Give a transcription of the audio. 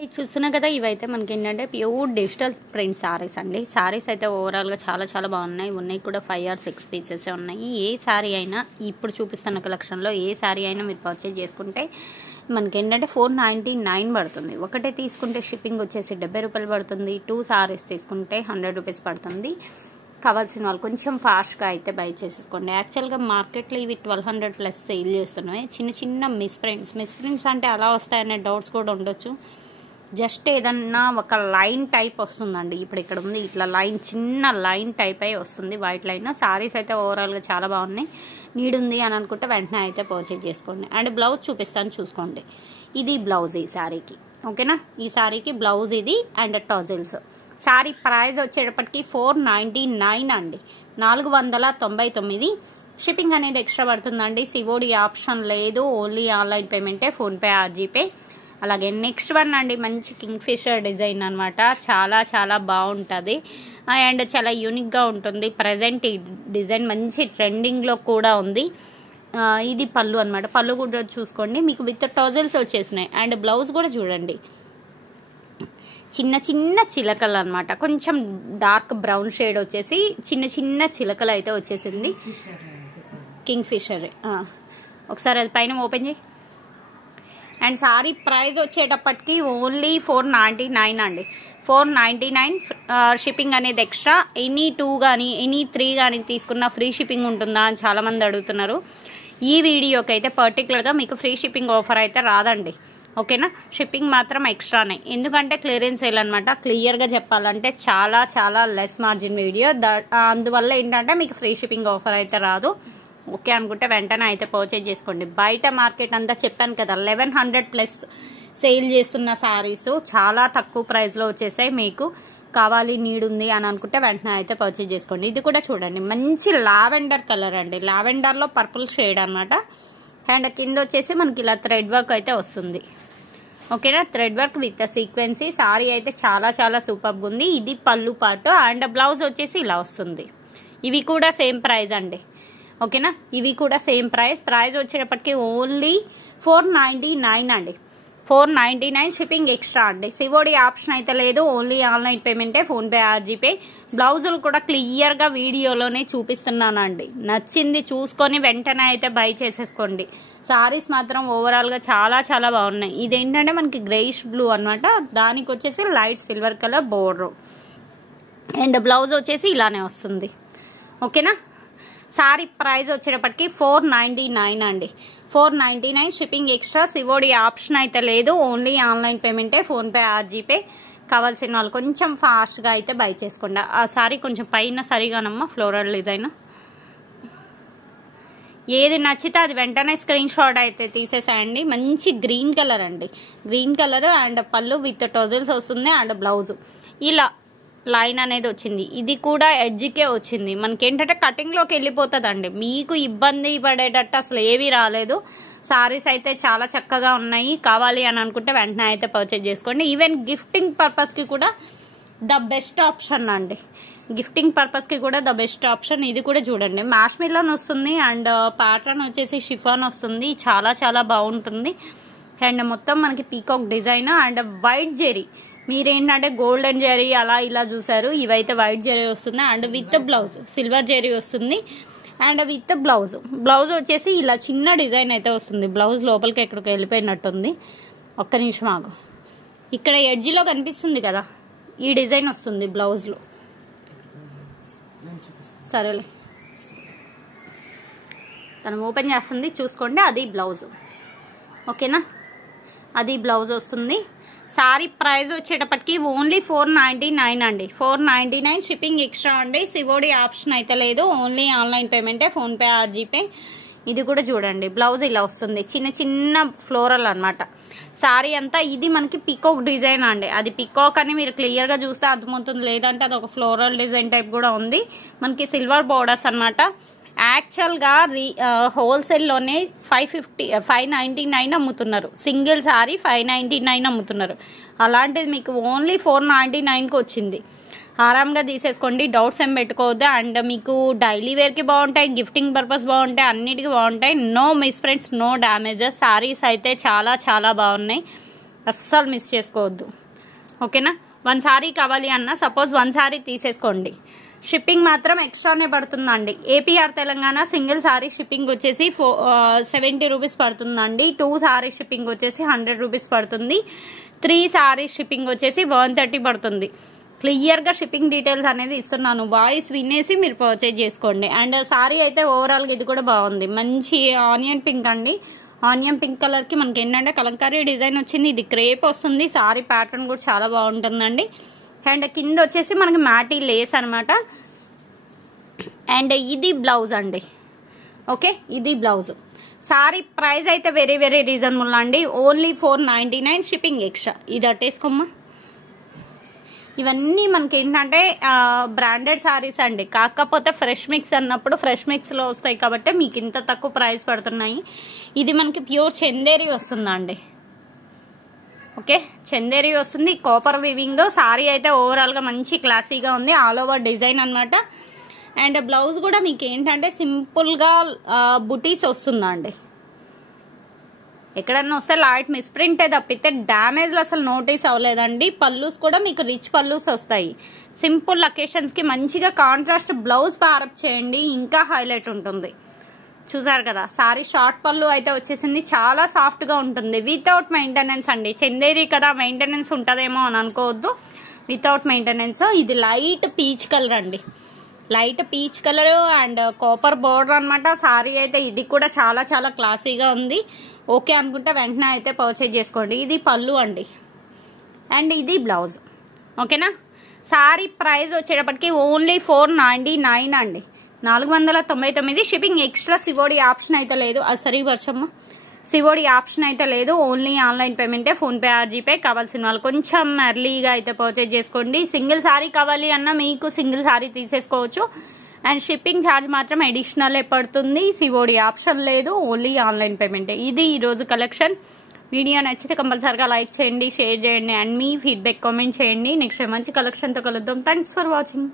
ఇది చూస్తున్నా కదా, ఇవైతే మనకి ఏంటంటే ప్యూర్ డిజిటల్ ప్రింట్ సారీస్ అండి. సారీస్ అయితే ఓవరాల్గా చాలా బాగున్నాయి. ఉన్నాయి కూడా 5 or 6 పీసెస్ ఉన్నాయి. ఏ సారీ అయినా ఇప్పుడు చూపిస్తున్న కలెక్షన్లో ఏ సారీ అయినా మీరు పర్చేజ్ చేసుకుంటే మనకి ఏంటంటే 499 పడుతుంది. ఒకటే తీసుకుంటే షిప్పింగ్ వచ్చేసి 70 రూపాయలు పడుతుంది. 2 సారీస్ తీసుకుంటే 100 రూపీస్ పడుతుంది. కావాల్సిన వాళ్ళు కొంచెం ఫాస్ట్గా అయితే బై చేసేసుకోండి. యాక్చువల్గా మార్కెట్లో ఇవి 1200+ సేల్ చేస్తున్నాయి. చిన్న మిస్ ప్రింట్స్ అంటే అలా వస్తాయనే డౌట్స్ కూడా ఉండొచ్చు. జస్ట్ ఏదన్నా ఒక లైన్ టైప్ వస్తుందండి. ఇప్పుడు ఇక్కడ ఉంది, ఇట్లా చిన్న లైన్ టైప్ అయి వస్తుంది, వైట్ లైన్. సారీస్ అయితే ఓవరాల్గా చాలా బాగున్నాయి. నీడ్ ఉంది అని అనుకుంటే వెంటనే అయితే పర్చేజ్ చేసుకోండి. అండ్ బ్లౌజ్ చూపిస్తాను, చూసుకోండి. ఇది బ్లౌజ్ ఈ శారీకి, ఓకేనా. ఈ శారీకి బ్లౌజ్ ఇది అండ్ టజిల్స్. శారీ ప్రైస్ వచ్చేటప్పటికి 499 అండి, 499. షిప్పింగ్ అనేది ఎక్స్ట్రా పడుతుందండి. సిఓడి ఆప్షన్ లేదు, ఓన్లీ ఆన్లైన్ పేమెంటే, ఫోన్పే ఆర్ జీపే. అలాగే నెక్స్ట్ వన్ అండి, మంచి కింగ్ ఫిషర్ డిజైన్ అనమాట. చాలా బాగుంటుంది అండ్ చాలా యూనిక్గా ఉంటుంది. ప్రజెంట్ ఈ డిజైన్ మంచి ట్రెండింగ్లో కూడా ఉంది. ఇది పళ్ళు అనమాట. పళ్ళు కూడా చూసుకోండి, మీకు విత్ టజిల్స్ వచ్చేసినాయి. అండ్ బ్లౌజ్ కూడా చూడండి, చిన్న చిలకలు అనమాట. కొంచెం డార్క్ బ్రౌన్ షేడ్ వచ్చేసి చిన్న చిలకలు అయితే వచ్చేసింది. Kingfisher. ఒకసారి అది పైన ఓపెన్ చేయి. అండ్ సారీ ప్రైస్ వచ్చేటప్పటికి ఓన్లీ 499 అండి, 499. షిప్పింగ్ అనేది ఎక్స్ట్రా. ఎనీ 2 కానీ ఎనీ 3 కానీ తీసుకున్న ఫ్రీ షిప్పింగ్ ఉంటుందా అని చాలామంది అడుగుతున్నారు. ఈ వీడియోకి అయితే పర్టికులర్గా మీకు ఫ్రీ షిప్పింగ్ ఆఫర్ అయితే రాదండి, ఓకేనా. షిప్పింగ్ మాత్రం ఎక్స్ట్రానే, ఎందుకంటే క్లియరెన్స్ సేల్ అనమాట. క్లియర్గా చెప్పాలంటే చాలా లెస్ మార్జిన్ వీడియో. అందువల్ల ఏంటంటే మీకు ఫ్రీ షిప్పింగ్ ఆఫర్ అయితే రాదు. ఓకే అనుకుంటే వెంటనే అయితే పర్చేజ్ చేసుకోండి. బయట మార్కెట్ అంతా చెప్పాను కదా, 1100+ సేల్ చేస్తున్న శారీస్ చాలా తక్కువ ప్రైస్లో వచ్చేసాయి. మీకు కావాలి, నీడ్ ఉంది అని అనుకుంటే వెంటనే అయితే పర్చేజ్ చేసుకోండి. ఇది కూడా చూడండి, మంచి లావెండర్ కలర్ అండి. లావెండర్లో పర్పుల్ షేడ్ అనమాట. అండ్ కింద వచ్చేసి మనకి ఇలా థ్రెడ్ వర్క్ అయితే వస్తుంది, ఓకేనా. Thread work with sequins. Sari అయితే చాలా సూపర్గా ఉంది. ఇది పళ్ళు పార్ట్. అండ్ బ్లౌజ్ వచ్చేసి ఇలా వస్తుంది. ఇవి కూడా సేమ్ ప్రైస్ అండి, ఓకేనా. ఇవి కూడా సేమ్ ప్రైస్ వచ్చేటప్పటికి ఓన్లీ 499 అండి, 499. షిప్పింగ్ ఎక్స్ట్రా అండి. సిఓడి ఆప్షన్ అయితే లేదు, ఓన్లీ ఆన్లైన్ పేమెంటే, ఫోన్పే ఆర్ జీపే. బ్లౌజులు కూడా క్లియర్గా వీడియోలోనే చూపిస్తున్నానండి. నచ్చింది చూసుకొని వెంటనే అయితే బై చేసేసుకోండి. సారీస్ మాత్రం ఓవరాల్గా చాలా బాగున్నాయి. ఇదేంటంటే మనకి గ్రేయిష్ బ్లూ అనమాట, దానికి వచ్చేసి light silver colour border. And blouse వచ్చేసి ఇలానే వస్తుంది, ఓకేనా. సారీ ప్రైస్ వచ్చేటప్పటికి 499 అండి, 499. Shipping extra. సిఓడి ఆప్షన్ అయితే లేదు, ఓన్లీ ఆన్లైన్ పేమెంటే, ఫోన్పే ఆర్ జీపే. కావాల్సిన వాళ్ళు కొంచెం ఫాస్ట్గా అయితే బై చేసుకోండి. ఆ సారీ కొంచెం పైన సరిగానమ్మా, ఫ్లోరల్ డిజైన్. ఏది నచ్చితే అది వెంటనే స్క్రీన్ షాట్ అయితే తీసేసాయండి. మంచి గ్రీన్ కలర్ అండి, గ్రీన్ కలర్. అండ్ పళ్ళు విత్ టజిల్స్ వస్తుంది. అండ్ బ్లౌజ్ ఇలా లైన్ అనేది వచ్చింది. ఇది కూడా ఎడ్జ్కే వచ్చింది. మనకేంటంటే కటింగ్లోకి వెళ్ళిపోతుందండి. మీకు ఇబ్బంది పడేటట్టు అసలు ఏవి రాలేదు. సారీస్ అయితే చాలా చక్కగా ఉన్నాయి. కావాలి అని అనుకుంటే వెంటనే అయితే పర్చేజ్ చేసుకోండి. ఈవెన్ గిఫ్టింగ్ పర్పస్కి కూడా ద బెస్ట్ ఆప్షన్ అండి, గిఫ్టింగ్ పర్పస్కి కూడా ద బెస్ట్ ఆప్షన్. ఇది కూడా చూడండి, మ్యాష్ మిలన్ వస్తుంది. అండ్ ప్యాటర్న్ వచ్చేసి షిఫాన్ వస్తుంది. చాలా బాగుంటుంది. అండ్ మొత్తం మనకి peacock design and white zari. మీరేంటంటే గోల్డెన్ జెరీ అలా ఇలా చూసారు, ఇవైతే వైట్ జెరీ వస్తుంది. And with blouse silver zari వస్తుంది. అండ్ విత్ బ్లౌజ్ వచ్చేసి ఇలా చిన్న డిజైన్ అయితే వస్తుంది. బ్లౌజ్ లోపలికి ఎక్కడికి వెళ్ళిపోయినట్టుంది. ఒక్క నిమిషం ఆగు, ఇక్కడ ఎడ్జిలో కనిపిస్తుంది కదా, ఈ డిజైన్ వస్తుంది బ్లౌజ్లో. సరేలే, తను ఓపెన్ చేస్తుంది చూసుకోండి. అది బ్లౌజ్, ఓకేనా. అది బ్లౌజ్ వస్తుంది. సారీ ప్రైస్ వచ్చేటప్పటికి ఓన్లీ 499 అండి, 499. షిప్పింగ్ ఎక్స్ట్రా అండి. సిఓడి ఆప్షన్ అయితే లేదు, ఓన్లీ ఆన్లైన్ పేమెంటే, ఫోన్పే ఆర్ జీపే. ఇది కూడా చూడండి, బ్లౌజ్ ఇలా వస్తుంది. చిన్న ఫ్లోరల్ అనమాట సారీ అంతా. ఇది మనకి పికాక్ డిజైన్ అండి. అది పికాక్ అని మీరు క్లియర్గా చూస్తే అర్థమవుతుంది, లేదంటే అది ఒక ఫ్లోరల్ డిజైన్ టైప్ కూడా ఉంది. మనకి సిల్వర్ బోర్డర్స్ అనమాట. యాక్చువల్గా హోల్సేల్లోనే 599 అమ్ముతున్నారు. సింగిల్ సారీ 599 అమ్ముతున్నారు. అలాంటిది మీకు ఓన్లీ 499కి వచ్చింది. ఆరాంగా తీసేసుకోండి, డౌట్స్ ఏం పెట్టుకోవద్దు. అండ్ మీకు డైలీ వేర్కి బాగుంటాయి, గిఫ్టింగ్ పర్పస్ బాగుంటాయి, అన్నిటికీ బాగుంటాయి. No miss prints, no damages. Saris అయితే చాలా బాగున్నాయి. అస్సలు మిస్ చేసుకోవద్దు. ఓకేనా? 1 సారీ కావాలి అన్న సపోజ్ 1 సారీ తీసేసుకోండి. షిప్పింగ్ మాత్రం ఎక్స్ట్రానే పడుతుందండి. APR Telangana single sorry shipping వచ్చేసి 70 రూపీస్ పడుతుందండి. 2 సారీ షిప్పింగ్ వచ్చేసి 100 రూపీస్ పడుతుంది. 3 సారీ షిప్పింగ్ వచ్చేసి 130 పడుతుంది. క్లియర్గా షిప్పింగ్ డీటెయిల్స్ అనేది ఇస్తున్నాను. వాయిస్ వినేసి మీరు పర్చేజ్ చేసుకోండి. అండ్ సారీ అయితే ఓవరాల్గా ఇది కూడా బాగుంది. మంచి ఆనియన్ పింక్ అండి. ఆనియన్ పింక్ కలర్కి మనకి ఏంటంటే కలంకారీ డిజైన్ వచ్చింది. ఇది క్రేప్ వస్తుంది. సారీ ప్యాటర్న్ కూడా చాలా బాగుంటుందండి. అండ్ కింద వచ్చేసి మనకి మ్యాటీ లేస్ అనమాట. అండ్ ఇది బ్లౌజ్ అండి. ఓకే, ఇది బ్లౌజ్. సారీ ప్రైస్ అయితే వెరీ వెరీ రీజనబుల్ అండి. Only 499 shipping extra. ఇది అట్టేసుకోమ్మా. ఇవన్నీ మనకి ఏంటంటే బ్రాండెడ్ సారీస్ అండి. కాకపోతే ఫ్రెష్ మిక్స్ అన్నప్పుడు ఫ్రెష్ మిక్స్లో వస్తాయి కాబట్టి మీకు ఇంత తక్కువ ప్రైస్ పడుతున్నాయి. ఇది మనకి ప్యూర్ చందేరి వస్తుందండి. ఓకే, చందేరి వస్తుంది. Copper weaving. సారీ అయితే ఓవరాల్గా మంచి క్లాసీగా ఉంది. ఆల్ ఓవర్ డిజైన్ అనమాట. అండ్ బ్లౌజ్ కూడా మీకు ఏంటంటే సింపుల్గా బుటీస్ వస్తుందండి. ఎక్కడన్నా వస్తే లైట్ మిస్ప్రింటే తప్పితే డ్యామేజ్లు అసలు నోటీస్ అవ్వలేదండి. పల్లూస్ కూడా మీకు రిచ్ పల్లూస్ వస్తాయి. సింపుల్ లొకేషన్స్కి మంచిగా కాంట్రాస్ట్ బ్లౌజ్ ప్యారప్ చేయండి, ఇంకా హైలైట్ ఉంటుంది. చూసారు కదా, సారీ షార్ట్ పళ్ళు అయితే వచ్చేసింది. చాలా సాఫ్ట్గా ఉంటుంది. వితౌట్ మెయింటెనెన్స్ అండి. చందేరి కదా మెయింటెనెన్స్ ఉంటుందేమో అని అనుకోవద్దు. Without maintenance. ఇది లైట్ పీచ్ కలర్ అండి. Light peach colour and copper border అనమాట. సారీ అయితే ఇది కూడా చాలా చాలా క్లాసీగా ఉంది. ఓకే అనుకుంటే వెంటనే అయితే పర్చేజ్ చేసుకోండి. ఇది పళ్ళు అండి. అండ్ ఇది బ్లౌజ్. ఓకేనా? సారీ ప్రైస్ వచ్చేటప్పటికి ఓన్లీ 499 అండి. 499 షిప్పింగ్ ఎక్స్ట్రా. సివోడి ఆప్షన్ అయితే లేదు. అది సరిపరచమ్మా. సివోడి ఆప్షన్ అయితే లేదు. ఓన్లీ ఆన్లైన్ పేమెంటే. PhonePe or GPay. కావాల్సిన వాళ్ళు కొంచెం ఎర్లీగా అయితే పర్చేజ్ చేసుకోండి. సింగిల్ సారీ కావాలి అన్నా మీకు సింగిల్ సారీ తీసేసుకోవచ్చు. అండ్ షిప్పింగ్ ఛార్జ్ మాత్రం అడిషనల్ పడుతుంది. సివోడి ఆప్షన్ లేదు. ఓన్లీ ఆన్లైన్ పేమెంటే. ఇది ఈరోజు కలెక్షన్. వీడియో నచ్చితే కంపల్సరిగా లైక్ చేయండి, షేర్ చేయండి అండ్ మీ ఫీడ్బ్యాక్ కామెంట్ చేయండి. నెక్స్ట్ మంచి కలెక్షన్తో కలుద్దాం. Thanks for watching.